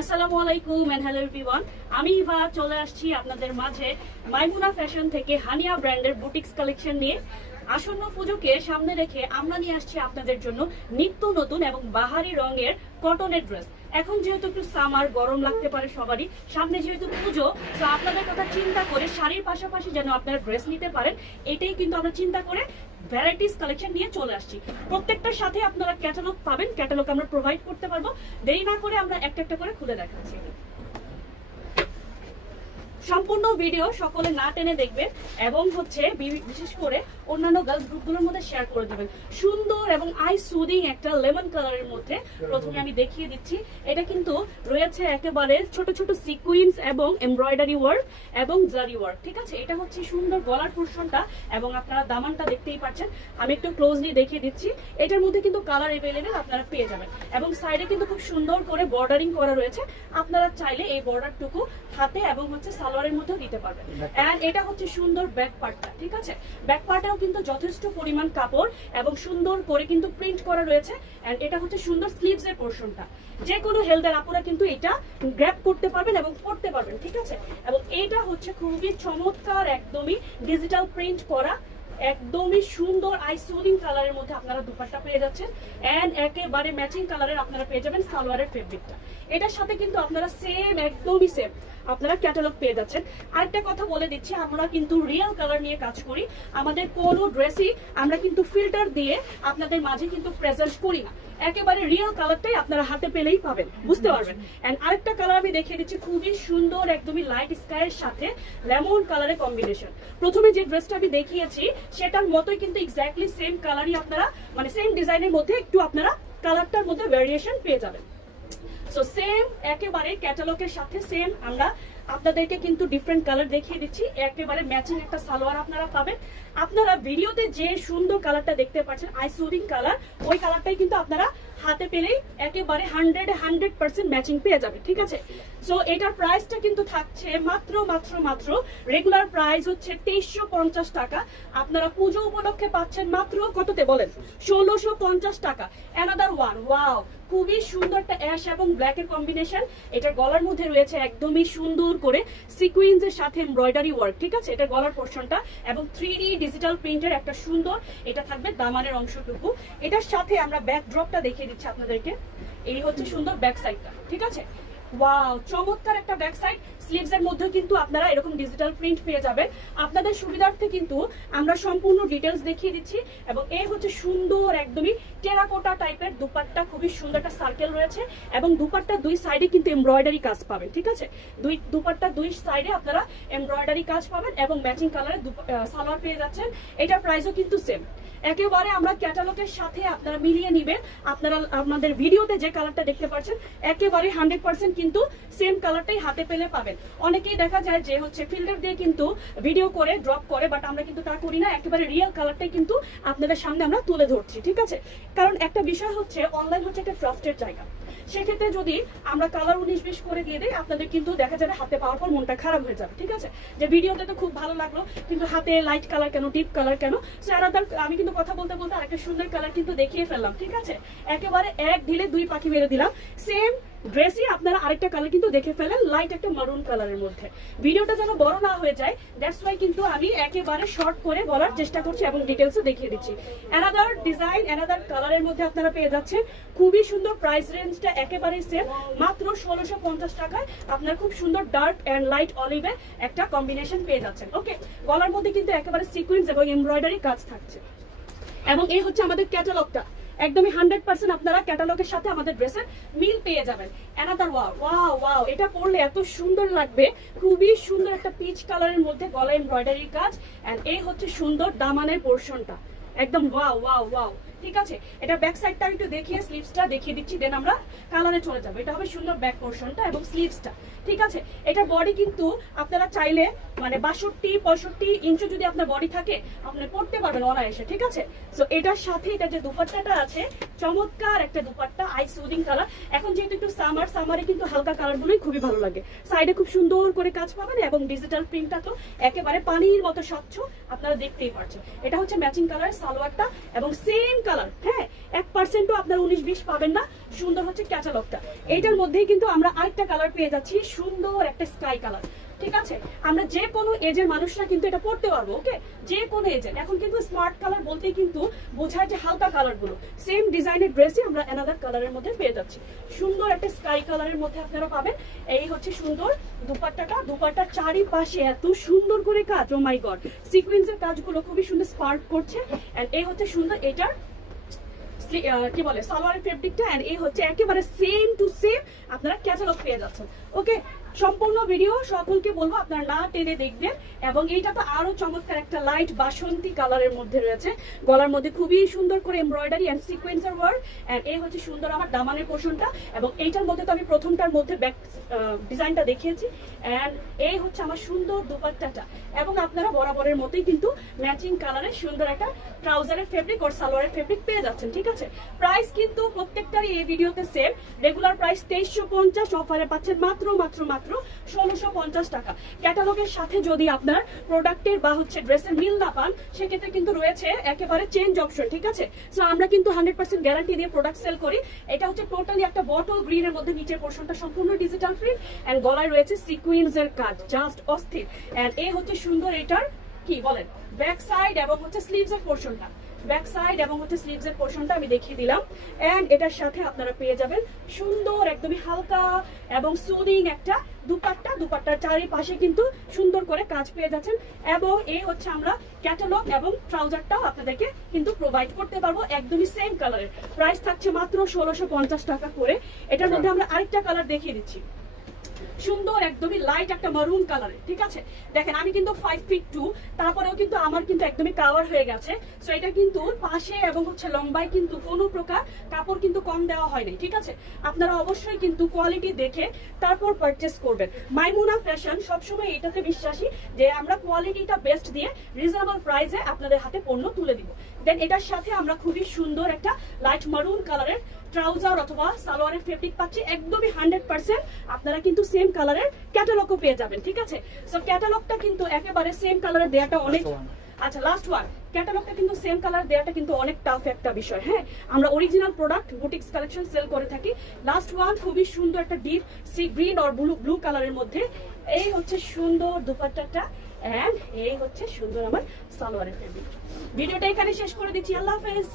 আসসালামু আলাইকুম and hello everyone. আমি ইভা চলে আসছি আপনাদের মাঝে মাইমুনা ফ্যাশন থেকে হানিয়া ব্র্যান্ডের বুটিক্স কালেকশন নিয়ে। আসন্ন পুজোকে সামনে রেখে আমরা নিয়ে আসছি আপনাদের জন্য নিত্য নতুন এবং বাহারি রঙের কটনের ড্রেস। এখন যেহেতু একটু সামার, গরম লাগতে পারে সবারই, সামনে যেহেতু পুজো, তো আপনাদের কথা চিন্তা করে শাড়ির পাশাপাশি যেন আপনারা ড্রেস নিতে পারেন, এটাই কিন্তু আমরা চিন্তা করে ভ্যারাইটিস কালেকশন নিয়ে চলে আসছি। প্রত্যেকটার সাথে আপনারা ক্যাটালগ পাবেন, ক্যাটালগ আমরা প্রোভাইড করতে পারবো। দেরি না করে আমরা একটা একটা করে খুলে দেখাচ্ছি। সম্পূর্ণ ভিডিও সকলে না টেনে দেখবেন এবং বিশেষ করে অন্যান্য গার্লস গ্রুপগুলোর মধ্যে শেয়ার করে দেবেন। সুন্দর এবং আই সুদিং একটা লেমন কালারের মধ্যে প্রথমে আমি দেখিয়ে দিচ্ছি। এটা কিন্তু রয়েছে একেবারে ছোট ছোট সিকুয়েন্স এবং এমব্রয়ডারি ওয়ার্ক এবং জারি ওয়ার্ক, ঠিক আছে। এটা হচ্ছে সুন্দর গলার পোরশনটা এবং আপনারা দামানটা দেখতেই পাচ্ছেন। আমি একটু ক্লোজলি দেখিয়ে দিচ্ছি। এটার মধ্যে কিন্তু কালার এভেলেবেল আপনারা পেয়ে যাবেন এবং সাইডে কিন্তু খুব সুন্দর করে বর্ডারিং করা রয়েছে। আপনারা চাইলে এই বর্ডারটুকু হাতে এবং সালোয়ারের মধ্যেও দিতে পারবেন। এন্ড এটা হচ্ছে সুন্দর ব্যাক পার্টটা, ঠিক আছে। ব্যাক পার্টেও কিন্তু যথেষ্ট পরিমাণ কাপড় এবং সুন্দর করে কিন্তু প্রিন্ট করা রয়েছে। এন্ড এটা হচ্ছে সুন্দর স্লিভস এর পোরশনটা। যে কোনো হেলথের আপুরা কিন্তু এটা গ্র্যাব করতে পারবেন এবং পরতে পারবেন, ঠিক আছে। এবং এটা হচ্ছে খুবই চমৎকার, একদমই ডিজিটাল প্রিন্ট করা, একদমই সুন্দর আইসোলিং কালারের মধ্যে আপনারা দুপাট্টা পেয়ে যাচ্ছেন। এন্ড একেবারে ম্যাচিং কালারের আপনারা পেয়ে যাবেন সালোয়ারের ফেব্রিকটা। এটার সাথে কিন্তু আপনারা একদমই সেম আপনারা ক্যাটালগ পেয়ে যাচ্ছেন। আরেকটা কথা বলে দিচ্ছি, আমরা কিন্তু রিয়েল কালার নিয়ে কাজ করি। আমাদের কোনো ড্রেসই আমরা কিন্তু ফিল্টার দিয়ে আপনাদের মাঝে কিন্তু প্রেজেন্ট করি না। একেবারে রিয়েল কালারটাই আপনারা হাতে পেলেই পাবেন, বুঝতে পারবেন। এন্ড আরেকটা কালার আমি দেখিয়ে দিচ্ছি, খুবই সুন্দর, একদমই লাইট স্কাইয়ের সাথে লেমন কালারের কম্বিনেশন। প্রথমে যে ড্রেসটা আমি দেখিয়েছি সেটার মতোই কিন্তু এক্স্যাক্টলি সেম কালারই আপনারা, মানে সেম ডিজাইনের মধ্যে একটু আপনারা কালারটার মধ্যে ভেরিয়েশন পেয়ে যাবেন। সো সেম একেবারে ক্যাটালগের সাথে সেম আমরা আপনাদেরকে কিন্তু ডিফারেন্ট কালার দেখিয়ে দিচ্ছি। একেবারে ম্যাচিং একটা সালোয়ার আপনারা পাবেন। আপনারা ভিডিওতে যে সুন্দর কালারটা দেখতে পাচ্ছেন আইসুদিং কালার, ওই কালারটাই কিন্তু আপনারা হাতে পেলেই একেবারে 100% ম্যাচিং পেয়ে যাবে, ঠিক আছে। সো এটার প্রাইসটা কিন্তু থাকছে মাত্র রেগুলার প্রাইস হচ্ছে 2350 টাকা। আপনারা পুজো উপলক্ষে পাচ্ছেন মাত্র কততে বলেন? 1650 টাকা। অ্যানাদার ওয়ান, ওয়াও, খুবই সুন্দর একটা অ্যাশ এবং ব্ল্যাক এর কম্বিনেশন। এটার গলার মধ্যে রয়েছে একদমই সুন্দর করে সিকুয়েন্সের সাথে এমব্রয়ডারি ওয়ার্ক, ঠিক আছে। এটা গলার পোরশনটা এবং 3D ডিজিটাল প্রিন্টের একটা সুন্দর, এটা থাকবে দামানের অংশটুকু। এটার সাথে আমরা ব্যাক ড্রপটা দেখিয়ে দিচ্ছি আপনাদেরকে। এই হচ্ছে সুন্দর ব্যাক সাইডটা, ঠিক আছে। ওয়াও, চমৎকার একটা ব্যাক সাইড। স্লিভস এর মধ্যে কিন্তু আপনারা এরকম ডিজিটাল প্রিন্ট পেয়ে যাবেন। আপনাদের সুবিধার্থে কিন্তু আমরা সম্পূর্ণ ডিটেলস দেখিয়ে দিচ্ছি। এবং এই হচ্ছে সুন্দর একদমই টেরাকোটা টাইপের দুপাট্টা, খুবই সুন্দর একটা সার্কেল রয়েছে এবং দুপাট্টার দুই সাইডে কিন্তু এমব্রয়ডারি কাজ পাবেন, ঠিক আছে। দুপাট্টার দুই সাইডে আপনারা এমব্রয়ডারি কাজ পাবেন এবং ম্যাচিং কালারের সালোয়ার পেয়ে যাচ্ছেন। এটার প্রাইসও কিন্তু সেম। একেবারে আমরা ক্যাটালগের সাথে আপনারা মিলিয়ে নিবেন। আপনারা আপনাদের ভিডিওতে যে কালারটা দেখতে পাচ্ছেন একেবারে 100% কিন্তু সেম কালারটাই হাতে পেলে পাবেন। অনেকেই দেখা যায় যে ফিল্টার দিয়ে কিন্তু ভিডিও করে ড্রপ করে, বাট আমরা কিন্তু তা করি না। একেবারে রিয়েল কালারটাই কিন্তু আপনাদের সামনে আমরা তুলে ধরছি, ঠিক আছে। কারণ একটা বিষয় হচ্ছে, অনলাইন হচ্ছে একটা ট্রাস্টের জায়গা। সেক্ষেত্রে যদি আমরা কালার 19-20 করে দিয়ে দিই, আপনাদের কিন্তু দেখা যাবে হাতে পাওয়ার পর মনটা খারাপ হয়ে যাবে, ঠিক আছে। যে ভিডিওতে তো খুব ভালো লাগলো, কিন্তু হাতে লাইট কালার কেন, ডিপ কালার কেন। আমি কিন্তু কথা বলতে বলতে আরেকটা সুন্দর কালার কিন্তু দেখিয়ে ফেললাম, ঠিক আছে। একেবারে এক ঢিলে দুই পাখি মেরে দিলাম। সেম ড্রেসই আপনারা আরেকটা কালার কিন্তু দেখে ফেলেন, লাইট একটা মারুন কালারের মধ্যে। ভিডিওটা যেন বড় না হয়ে যায়, দ্যাটস ওয়াই কিন্তু আমি একেবারে শর্ট করে বলার চেষ্টা করছি এবং ডিটেলসও দেখিয়ে দিচ্ছি। অ্যানাদার ডিজাইন, অ্যানাদার কালারের মধ্যে আপনারা পেয়ে যাচ্ছেন। খুবই সুন্দর, প্রাইস রেঞ্জটা একেবারে সেম, মাত্র 1650 টাকায় আপনারা খুব সুন্দর ডার্ক এন্ড লাইট অলিভে একটা কম্বিনেশন পেয়ে যাচ্ছেন। ওকে, গলার মধ্যে কিন্তু একেবারে সিকুয়েন্স এবং এমব্রয়ডারি কাজ থাকছে। এবং এই হচ্ছে আমাদের ক্যাটালগটা, একদমই 100% আপনারা ক্যাটালগের সাথে আমাদের ড্রেসের মিল পেয়ে যাবেন। অ্যানাদার ওয়াও, এটা পরলে এত সুন্দর লাগবে। খুবই সুন্দর একটা পিচ কালারের মধ্যে গলা এমব্রয়ডারি কাজ। এন্ড এই হচ্ছে সুন্দর দামানের পোরশনটা, একদম ওয়াও, ঠিক আছে। এটা ব্যাক সাইডটা একটু দেখিয়ে স্লিভসটা দেখিয়ে দিচ্ছি, দেন আমরা কালারে চলে যাবো। এটা হবে সুন্দর ব্যাক পোরশনটা এবং স্লিভসটা, ঠিক আছে। এটা বডি কিন্তু আপনারা চাইলে মানে 62-65 ইঞ্চি যদি আপনার বডি থাকে আপনি পড়তে পারবেন অনায়াসে, ঠিক আছে। সো এটার সাথে এটা যে দুপাট্টাটা আছে, চমৎকার একটা দুপাট্টা, আই সুদিং কালার। এখন যেহেতু একটু সামারে কিন্তু হালকা কালারগুলোই খুবই ভালো লাগে। সাইডে খুব সুন্দর করে কাজ পাবেন এবং ডিজিটাল প্রিন্টটা তো একেবারে পানির মতো স্বচ্ছ, আপনারা দেখতেই পাচ্ছেন। এটা হচ্ছে ম্যাচিং কালারের সালোয়ারটা এবং সেম কালার, হ্যাঁ 1% আপনার 19-20 পাবেন না। সুন্দর হচ্ছে ক্যাটালগটা। এইটার মধ্যেই কিন্তু আমরা আরেকটা কালার পেয়ে যাচ্ছি, সুন্দর একটা স্কাই কালার। ঠিক আছে, আমরা যে কোনো এজের মানুষরা কিন্তু এটা পড়তে পারবো। ওকে, যে কোনো এজের। এখন কিন্তু স্মার্ট কালার বলতেই কিন্তু বোঝায় যে হালকা কালার গুলো। সেম ডিজাইনের ড্রেসই আমরা অ্যানাদার কালারের মধ্যে পেয়ে যাচ্ছি। সুন্দর একটা স্কাই কালারের মধ্যে আপনারা পাবেন। এই হচ্ছে সুন্দর দুপাট্টাটা। দুপাট্টার চারিপাশে এত সুন্দর করে কাজ, ও মাই গড, সিকোয়েন্সের কাজগুলো খুবই সুন্দর স্পার্ক করছে। এন্ড এই হচ্ছে সুন্দর এটার কি বলে সালোয়ারের ফেব্রিকটা। এন্ড এই হচ্ছে একেবারে সেম টু সেম আপনারা ক্যাটালগ পেয়ে যাচ্ছেন। ওকে, সম্পূর্ণ ভিডিও সকলকে বলবো আপনারা না টেনে দেখবেন। এবং এইটা তো আরো চমৎকার একটা লাইট বাসন্তী কালারের মধ্যে রয়েছে। গলার মধ্যে খুবই সুন্দর করে এমব্রয়ডারি এন্ড সিকোয়েন্সের ওয়ার্ক। এন্ড এই হচ্ছে সুন্দর আমার দামানের পোর্শনটা। এবং এইটার মধ্যে তো আমি প্রথমটার মধ্যে ব্যাক ডিজাইনটা দেখিয়েছি। এন্ড এই হচ্ছে আমার সুন্দর দুপাট্টাটা। এবং আপনারা বরাবরের মতোই কিন্তু ম্যাচিং কালারের সুন্দর একটা ট্রাউজারের ফেব্রিক আর সালোয়ারের ফেব্রিক পেয়ে যাচ্ছেন। ঠিক আছে, প্রাইস কিন্তু প্রত্যেকটারই এই ভিডিওতে সেম। রেগুলার প্রাইস 2350, অফারে পাচ্ছেন মাত্র 1650 টাকা। ক্যাটালগের সাথে যদি আপনার প্রোডাক্টের বা হচ্ছে ড্রেসের মিল না পান, সেক্ষেত্রে কিন্তু রয়েছে একেবারে চেঞ্জ অপশন। ঠিক আছে, সো আমরা কিন্তু 100% গ্যারান্টি দিয়ে প্রোডাক্ট সেল করি। এটা হচ্ছে টোটালি একটা বটল গ্রিনের মধ্যে, নিচের পোর্শনটা সম্পূর্ণ ডিজিটাল প্রিন্ট এন্ড গলায় রয়েছে সিকোয়েন্সের কাজ, জাস্ট অস্থির। এন্ড এই হচ্ছে সুন্দর এটার কি বলেন ব্যাক সাইড এবং হচ্ছে স্লিভস এর পোর্শনটা। ব্যাক সাইড এবং হচ্ছে স্লিভস এর পোর্শনটা আমি দেখিয়ে দিলাম। এন্ড এটার সাথে আপনারা পেয়ে যাবেন সুন্দর একদমই হালকা এবং সুদিং একটা দুপাট্টা। দুপাট্টার চারিপাশে কিন্তু সুন্দর করে কাজ পেয়ে যাচ্ছেন। এবং এই হচ্ছে আমরা ক্যাটালগ এবং ট্রাউজারটাও আপনাদেরকে কিন্তু প্রোভাইড করতে পারবো একদমই সেম কালারের। প্রাইস থাকছে মাত্র 1650 টাকা করে। এটার মধ্যে আমরা আরেকটা কালার দেখিয়ে দিচ্ছি, সুন্দর একদমই লাইট একটা মারুন কালারের। ঠিক আছে, দেখেন আমি কিন্তু 5 ফিট 2, তারপরেও কিন্তু আমার কিন্তু একদমই কাভার হয়ে গেছে। সো এটা কিন্তু পাশে এবং হচ্ছে লম্বায় কিন্তু কোনো প্রকার কাপড় কিন্তু কম দেওয়া হয়নি। ঠিক আছে, আপনারা অবশ্যই কিন্তু কোয়ালিটি দেখে তারপর পারচেস করবেন। মাইমুনা ফ্যাশন সবসময় এটাতে বিশ্বাসী যে আমরা কোয়ালিটিটা বেস্ট দিয়ে রিজনেবল প্রাইসে আপনাদের হাতে পণ্য তুলে দিব। দেন এটার সাথে আমরা খুবই সুন্দর একটা লাইট মারুন কালারের ট্রাউজার অথবা সালোয়ারের ফেব্রিক পাচ্ছি, একদমই 100%। আপনারা কিন্তু সেম কালারের ক্যাটালগও পেয়ে যাবেন। ঠিক আছে, সো ক্যাটালগটা কিন্তু একেবারে সেম কালারের দেয়াটা অনেক, আচ্ছা লাস্ট ওয়ান, ক্যাটালগটা কিন্তু সেম কালার দেয়াটা কিন্তু অনেক টাফ একটা বিষয়। হ্যাঁ, আমরা original product boutiques collection sell করে থাকি। লাস্ট ওয়ান খুবই সুন্দর একটা ডিপ সি গ্রিন আর ব্লু কালারের মধ্যে। এই হচ্ছে সুন্দর দুপাট্টাটা এন্ড এই হচ্ছে সুন্দর আমার সালোয়ারের ফেব্রিক। ভিডিওটা এখানে শেষ করে দিচ্ছি। আল্লাহ হাফেজ।